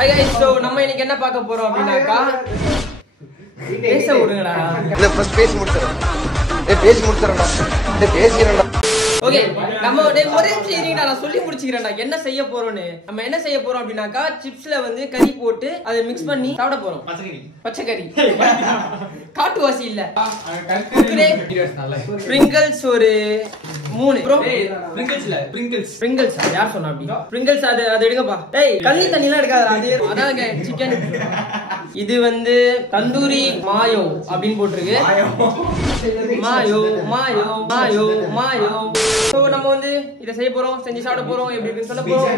Hi guys, so நம்ம இன்னைக்கு என்ன பார்க்க போறோம் அப்படினாக்கா பேச விடுங்கடா. இந்த ஃபர்ஸ்ட் பேசி முடிச்சறேன். பேசி முடிச்சறேன்டா. பேசிறேன்டா. ஓகே, நம்ம ஒரே நிமிஷம் இருங்கடா, நான் சொல்லி முடிச்சிக்கிறேன்டா. என்ன செய்ய போறோம்னு. நம்ம என்ன செய்ய போறோம் அப்படினாக்கா சிப்ஸ்ல வந்து கறி போட்டு அதை mix பண்ணி சாப்பிட போறோம். பச்சை கறி. காட்டுவாசி இல்ல. ஸ்ப்ரிங்கிள்ஸ் ஒரு 3. bro ஸ்ப்ரிங்கிள்ஸ் யார் சொன்னா அப்படி? ஸ்ப்ரிங்கிள்ஸ் அது எடுங்கப்பா. டேய் கண்ணி தண்ணிலாம் எடுக்காதடா. அதாங்க சிக்கன். இது வந்து தந்தூரி மாயோ அப்படினு போட்டுருக்கு. Mayo Mayo Mayo Mayo. So நம்ம வந்து இத செய்ய போறோம், செஞ்சு சாப்பிட போறோம், எப்படி இருக்குன்னு சொல்ல போறோம்.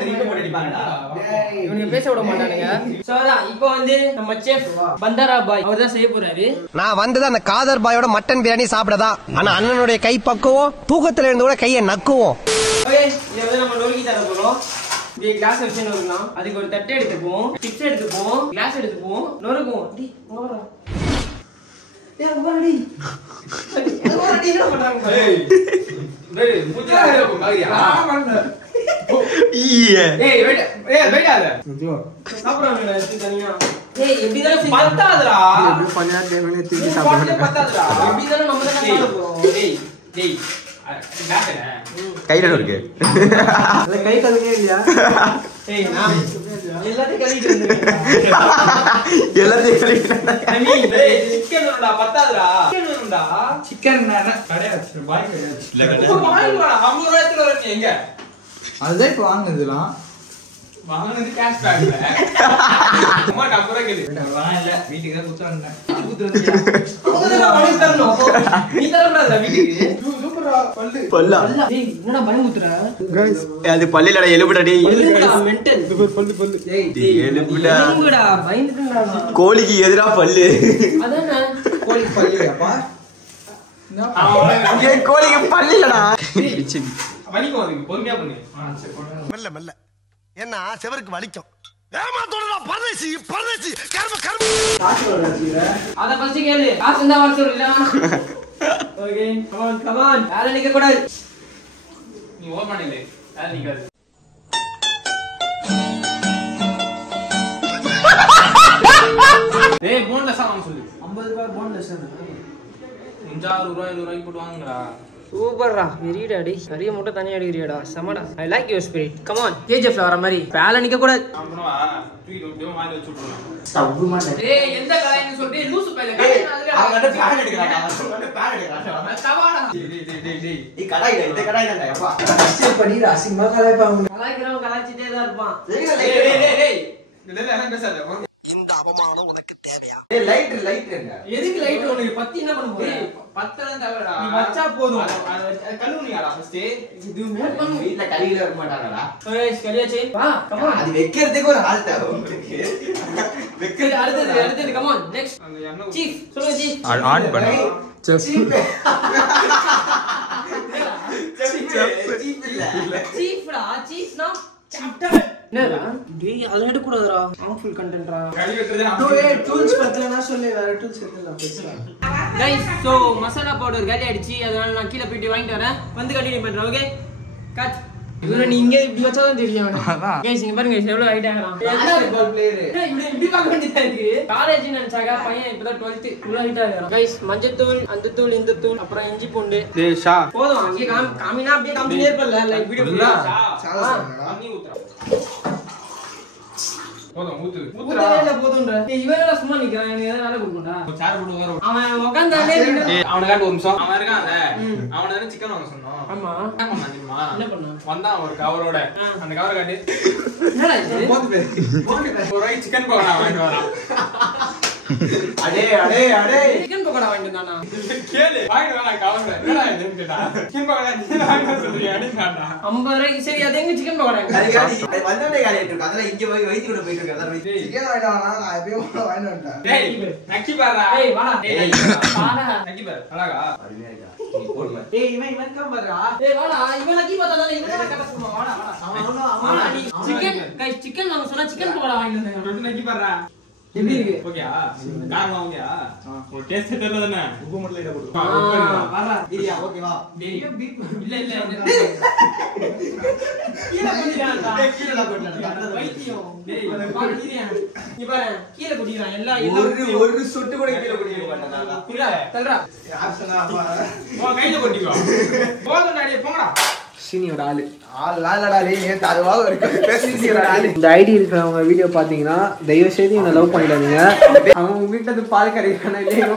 இவனுங்க பேச விட மாட்டானுங்க. சோ அதான் இப்போ வந்து நம்ம செஃப் பந்தாரா பாய் அவர் தான் செய்ய போறாரு. நான் வந்தது அந்த காதர் பாயோட மட்டன் பிரியாணி சாப்பிடதான். ஆனா அண்ணனுடைய கை பக்குவோம், தூக்கத்துல இருந்து கூட கையை நக்குவோம். ஓகே, இத வந்து நம்ம நொறுக்கி தர போறோம். இந்த கிளாஸ் வச்சு நொறுக்கலாம். அதுக்கு ஒரு தட்டை எடுத்துப்போம், சிப்ஸ் எடுத்துப்போம், கிளாஸ் எடுத்துப்போம், நொறுக்குவோம். டி இங்க வர. டேய் அங்க வரடி. அங்க வரடி என்ன பண்றாங்க பாரு. டேய் பூஜா ஏதோ மாதிரியா? நான் பண்ணல. வெயிட் சாப்பிடுறாங்கடா தனியா. ஏய் எப்படிதான் பத்தாதடா. எப்படி பண்ணா தேவனே தூக்கி சாப்பிடுறா. பத்தாதடா. எப்படிதான் நம்ம தான் சாப்பிட போறோம். டேய் கையில இருக்கு. அந்த கை கழுவே இல்லையா? ஏய் நான் எல்லாத்தையும் கழுவிட்டு இருக்கேன். எல்லாத்தையும் கழுவிட்டேன். டேய் சிக்கன் வேணும்டா, பத்தாதடா. சிக்கன் வேணும்டா. சிக்கன் நான் கடையா வச்சிரு, பாய் கடையா வச்சிரு. இல்ல வாங்குடா. 50 ரூபாய்க்கு வரணும் எங்க? அதுதான் இப்ப வாங்குனதுலாம். வாங்குனது கேஷ் பேக்ல. அம்மா 50 ரூபாய் கேளு. வாங்க இல்ல, வீட்டுக்கு தான் குத்து வந்தேன். குத்துறதுயா? அவங்கதான் பணம் தரணும். நீ தரக்கூடாதா வீட்டுக்கு? சூப்பரா பல்லு. டேய் என்னடா பணம் குத்துற? गाइस அது பல்லிலடா எலும்புடா டேய். எலும்புடா மென்டல். பல்லு. டேய் எலும்புடா. எலும்புடா பயந்துட்டேன்டா நான். கோழிக்கு எதிரா பல்லு. அதானே கோழி பல்லுப்பா. ஏ கோழிக்கு பல்லிலடா. வலிக்கும், அதுக்கு பொறுமையா பண்ணு. சரி போடு. மெல்ல மெல்ல. என்ன செவருக்கு வலிக்கும். ஏமாத்தோடா பரதேசி பரதேசி கர்ம கர்ம. காசு வரதுல அத ஃபர்ஸ்ட் கேளு. காசு இருந்தா வர சொல்லுடா. ஓகே கம் ஆன் யார நிக்க கூடாது. நீ ஓபன் இல்ல யார நிக்காது. டேய் போன்லெஸ் வாங்க சொல்லு. 50 ரூபாய் போன்லெஸ். 50 ரூபாய் 20 ரூபாய்க்கு போட்டு வாங்குடா. சூப்பர்ரா, வெரிடா டேய். கறிய மட்டும் தனியா எடுக்கறியாடா. சமடா. I like your spirit. Come on. KGF ல வர மாதிரி பேல நிக்க கூடாது. அப்புறமா தூக்கி அப்படியே வாயில வச்சு விட்டுறலாம். ஸ்டவ் மாட்டே. டேய் எந்த கலாயின்னு சொல்லிட்டு லூசு பையல கலாயினால அவங்க வந்து பேன் எடுக்கறாங்க. அவங்க வந்து பேன் எடுக்கறாங்க. தவாடா. டேய் நீ கடாயில இந்த கடாயிலடா அப்பா. அசிங்க பண்ணி அசிங்கமா கலாய்ப்பாங்க. கலாய்க்கிறவன் கலாய்ச்சிட்டே தான் இருப்பான். டேய் இதெல்லாம் என்ன பேசாத. இந்த அவமானம் உனக்கு தேவையா? டேய் லைட் என்ன? எதுக்கு லைட் உனக்கு பத்தி என்ன பண்ண போற? பத்தலாம் தேவைடா. நீ வச்சா போதும். கழுவுனியாடா ஃபர்ஸ்ட். இது மேட் பண்ணு. வீட்ல கலியில வர மாட்டாங்கடா. ஏய் கலியாச்சே. வா கம் ஆன். அது வெக்கிறதுக்கு ஒரு ஆள் தேவை உங்களுக்கு. வெக்கிறது அடுத்து கம் ஆன். நெக்ஸ்ட் சீஃப் சொல்லுங்க சீஃப். ஆன் பண்ணு. சீஃப்டா சீஃப்னா சாப்டர். என்னடா? டேய் அத எடுக்க கூடாதுடா. ஹார்ம்ஃபுல் கண்டென்ட்ரா. கழி வெக்குறது நான் டூல்ஸ் பத்தலனா சொல்லு, வேற டூல்ஸ் எடுத்துலாம் பேசலாம். गाइस சோ மசாலா பவுடர் காலி ஆயிடுச்சு. அதனால நான் கீழ போய் வாங்கிட்டு வரேன். வந்து கண்டினியூ பண்றேன். Okay cut. இவன நீ இங்க இப்படி வச்சா தான் தெரியும் அவனுக்கு. गाइस இங்க பாருங்க எவ்வளவு ஹைட் ஆகறான். Basketball player. டேய் இப்படி பார்க்க வேண்டியதா இருக்கு. காலேஜ் நினைச்சாக பையன் இப்பதான் 12th இவ்வளவு ஹைட் ஆகறான். गाइस மஞ்சள் தூள், அந்த தூள், இந்த தூள், அப்புறம் இஞ்சி பூண்டு. டேய் ஷா. போதும் அங்கே காமினா அப்படியே காமிச்சிட்டே இருப்பல லைக் வீடியோ ஃபுல்லா. தண்ணி ஊத்துறா. போதும் ஊத்துறா. இல்ல போதும்ன்ற. ஏய் இவனடா சும்மா நிக்கறான். எனக்கு எதனா வேலை கொடுக்கணும்டா. சேர் போட்டு உட்காரு. அவன் உட்கார்ந்தானே அவன காட்டு ஒரு நிமிஷம். அவன் இருக்கான்ல, அவன தான சிக்கன் வாங்க சொன்னோம். ஆமா. என்ன பண்ணா? வந்தான் ஒரு கவரோட. அந்த கவர் காட்டி. என்னடா இது? ஒரு ரூபாய் சிக்கன் பக்கோடா வாங்கிட்டு வரான். அடே சிக்கன் பக்கோடா வாங்கிட்டு வந்தானா? கேளு வாங்கிட்டு வரா கவர்ல. என்னடா இதுன்னு கேட்டா. சிக்கன் பக்கோடா நீ வாங்கிட்டு சொல்றியா அப்படிங்கறா. 50 ரூபாய்க்கு சரி அது எங்க சிக்கன் பக்கோடா? அது வந்தோனே காலிட்டு இருக்கு. அதெல்லாம் இங்க போய் வைத்தி கூட போயிட்டு இருக்கு. அதான் வைத்தி. சிக்கன் வாங்கிட்டானா நான் எப்பவும் வாங்கிட்டு வந்துட்டேன். டேய் நக்கி பாறா. ஏய் வாடா. டேய் வாடா. நக்கி பாரு. அழகா. அருமையா இருக்கா. நீ போடுமா. ஏய் இவன் கம் பாருடா. ஏய் வாடா. இவன் நக்கி பார்த்தானே இவன் கட்ட சொல்லுவான். வாடா. அவன் நீ சிக்கன் गाइस சிக்கன் வாங்க சொன்னா சிக்கன் பக்கோடா வாங்கிட்டு வந்தேன். நக்கி பாறா. எப்படி இருக்கு? ஓகேயா? காரணம் ஓகேயா? ஒரு டேஸ்ட் தெரியல தானே? உப்பு மட்டும் லைட்டா போடு. வாடா. சரியா ஓகேவா? இல்ல கீழ குடிறான்டா. கீழ போடுடா. வைத்தியம். டேய் பாரு நீ பாரு கீழ குடிறான் எல்லா ஒரு சொட்டு கூட கீழ குடிக்க மாட்டானா? குடிடா தள்ளுடா. ஆப்ஷனா உன் கையில கொட்டிக்கோ. போதும்டா டேய் போங்கடா. சீனியோட ஆளு. ஆளடா டேய் நேத்து அதுவா இருக்கு. பேசிசியோட ஆளு. இந்த ஐடி இருக்கிறவங்க வீடியோ பாத்தீங்கன்னா தயவு செய்து என்ன லவ் பண்ணிடாதீங்க. அவங்க உங்க வீட்டுல இருந்து பால் கரைக்கான இல்லையோ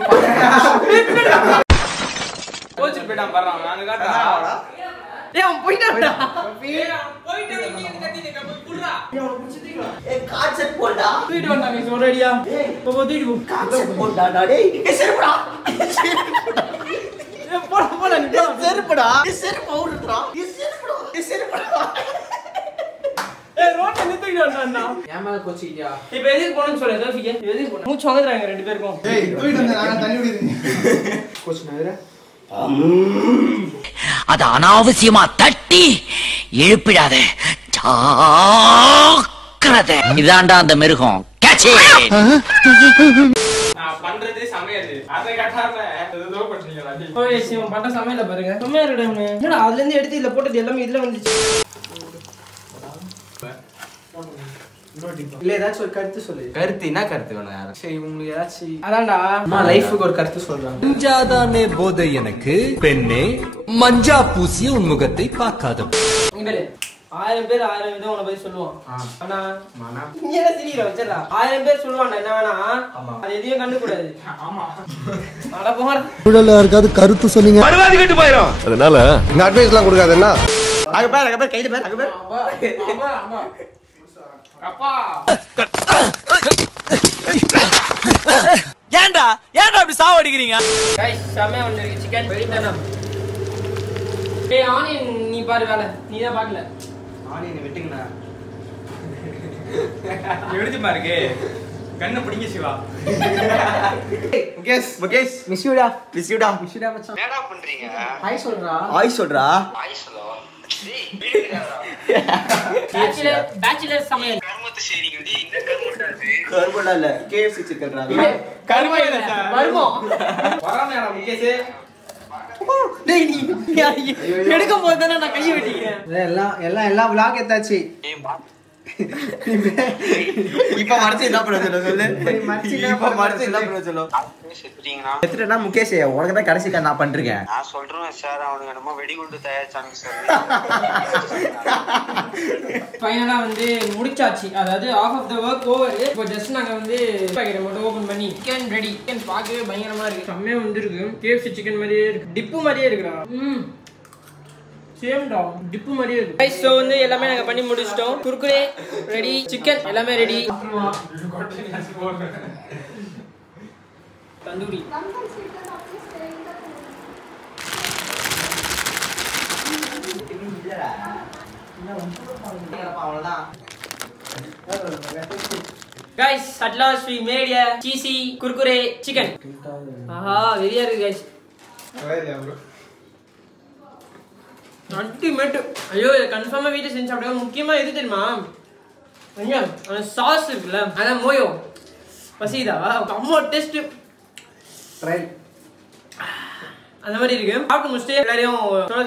கோச்சிட்டு போய்டான் பாறான். நாங்க காட்டா. ஏய் அவன் போய்ட்டான்டா. போயிட்டு நீ கட்டிட்டு போய் குடுறா. ஏய் கார்ட் செட் போடா. தூக்கிட்டு வந்தா நீ சொல்றடியா? போ தூக்கிட்டு போ. கார்ட் செட் போடா டேய். ஏய் செருப்புடா. ஏய் போடா நீ போ. செருப்புடா. ஏய் செருப்பு அவுட்றா. ஏய் செருப்புடா. ஏய் செருப்புடா. ஏய் ரோட்ல நிறுத்திட்டு வந்தான்டா. ஏமால கோச்சிக்கிட்டியா? இப்போ எதுக்கு போறேன்னு சொல்லு தோஃபிக்கு. எதுக்கு போறேன்? மூச்சு வாங்குறாங்க ரெண்டு பேருக்கும். ஏய் தூக்கிட்டு வந்து நான் தண்ணி குடிக்கிறேன். கோச் நகர அது அனாவசியமா தட்டி எழுப்பிடாத. ஜாக்கிரதை. இதாண்டா அந்த மிருகம். Catch it. நான் பண்றதே சமையல். அதை கட்டாம ஏதோ பண்றீங்களா டேய். ஓய் சிவன் பண்ண சமையல பாருங்க. செம்மையா இருக்குடா இவனு. என்னடா அதுல இருந்து எடுத்து இதுல போட்டது எல்லாமே இதுல வந்துச்சு. இல்ல ஏதாச்சும் ஒரு கருத்து சொல்லு. கருத்து என்ன கருத்து வேணும் யாரு? சரி உங்களுக்கு ஏதாச்சும் அதான்டா. அம்மா லைஃபுக்கு ஒரு கருத்து சொல்றாங்க. மஞ்சாதானே போதை எனக்கு பெண்ணே மஞ்சா பூசிய உன் முகத்தை பார்க்காத. இங்க பாரு. 1000 பேர் 1000 விதம் உன பத்தி சொல்லுவான். ஆனா நீ என்ன சிரிக்கிற வச்சடா. 1000 பேர் சொல்லுவான்டா என்ன வேணா. அது எதையும் கண்டு கூடாது. ஆமா. அட போடா. உடல்ல இருக்காது கருத்து சொன்னீங்க பரவாதி கெட்டு போயிடும். அதனால இந்த அட்வைஸ்லாம் கொடுக்காதேன்னா அங்க பாரு கையில பாரு அங்க பாரு. ஆமா. அப்பா. ஏன்டா அப்படி சாவடிக்கிறீங்க? गाइस செமையா வந்திருக்கு சிக்கன் வெயிட்டானா. டேய் ஆனியன் நீ பாரு வேலை. நீ தான் பார்க்கல. ஆனியன் வெட்டுங்கடா. எப்படி பாருங்க. கண்ணை பிடிங்க சிவா. முகேஷ் மிஸ் யூடா. மிஸ் யூடா. மிஸ்டா மச்சான். என்னடா பண்றீங்க? ஹாய் சொல்றா. ஆய் சொல்றா. பேச்சுலர் சமையல். கர்மடா இல்ல KFC சிக்கன்டா. கருமா இல்ல வருமோ. வராமடா முகேஷ். டேய் நீ எடுக்கும் போது தானே நான் கையை வெட்டிக்கிறேன். எல்லாம் vlog எடுத்தாச்சு. இப்ப மறைச்சு என்ன பண்ண சொல்ல சொல்லு. மறைச்சு இப்ப மறைச்சு என்ன பண்ண சொல்ல. எத்தனைனா முகேஷ் உனக்கு தான் கடைசி நான் பண்றேன். நான் சொல்றேன் சார் அவனுக்கு என்னமோ வெடிகுண்டு தயாரிச்சாங்க சார். ஃபைனலா வந்து முடிச்சாச்சு. அதாவது half of the work over. இப்போ ஜஸ்ட் நாங்க வந்து பாக்கெட் மட்டும் ஓபன் பண்ணி சிக்கன் ரெடி. சிக்கன் பார்க்கவே பயங்கரமா இருக்கு. செம்மையா வந்திருக்கு. KFC சிக்கன் மாதிரியே இருக்கு. டிப்பு மாதிரியே இருக்குடா. சேம் டா. டிப்பு மாதிரியே இருக்கு. गाइस சோ வந்து எல்லாமே நாங்க பண்ணி முடிச்சிட்டோம். குர்குரே ரெடி, சிக்கன் எல்லாமே ready. Tandoori guys at last we made a cheesy kurkure chicken. ஆஹா வெரியா இருக்கு guys. அல்டிமேட். ஐயோ கன்ஃபார்மா வீட்ல செஞ்சு சாப்பிடுங்க. முக்கியமா எது தெரியுமா? ஐயா அந்த சாஸ் இருக்குல்ல அதான் மோயோ. பசிதா அம்மா டேஸ்ட் ட்ரை. அந்த மாதிரி இருக்கு. சாப்பிட்டு முடிச்சுட்டு எல்லாரையும்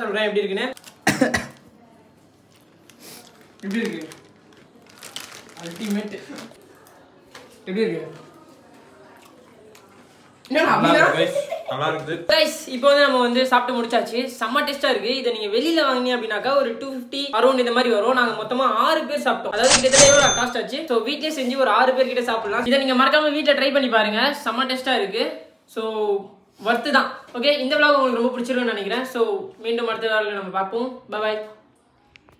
சொல்றேன் எப்படி இருக்குன்னு. எப்படி இருக்கு? அல்டிமேட். எப்படி இருக்கு? நல்லா இருக்குது. गाइस இப்போ வந்து நம்ம வந்து சாப்பிட்டு முடிச்சாச்சு. செம்ம டேஸ்டா இருக்கு. இத நீங்க வெளியில வாங்குனீங்க அப்படினாக்கா ஒரு 250 அரௌண்ட் இந்த மாதிரி வரும். நாங்க மொத்தமா 6 பேர் சாப்பிட்டோம். அதாவது கிட்டத்தட்ட எவ்வளவு காஸ்ட் ஆச்சு. சோ வீட்லயே செஞ்சு ஒரு 6 பேர் கிட்ட சாப்பிடலாம். இத நீங்க மறக்காம வீட்ல ட்ரை பண்ணி பாருங்க. செம்ம டேஸ்டா இருக்கு. சோ வர்த் தான். ஓகே இந்த vlog உங்களுக்கு ரொம்ப பிடிச்சிருக்கும்னு நினைக்கிறேன். சோ மீண்டும் அடுத்த vlogல நம்ம பார்ப்போம். Bye by.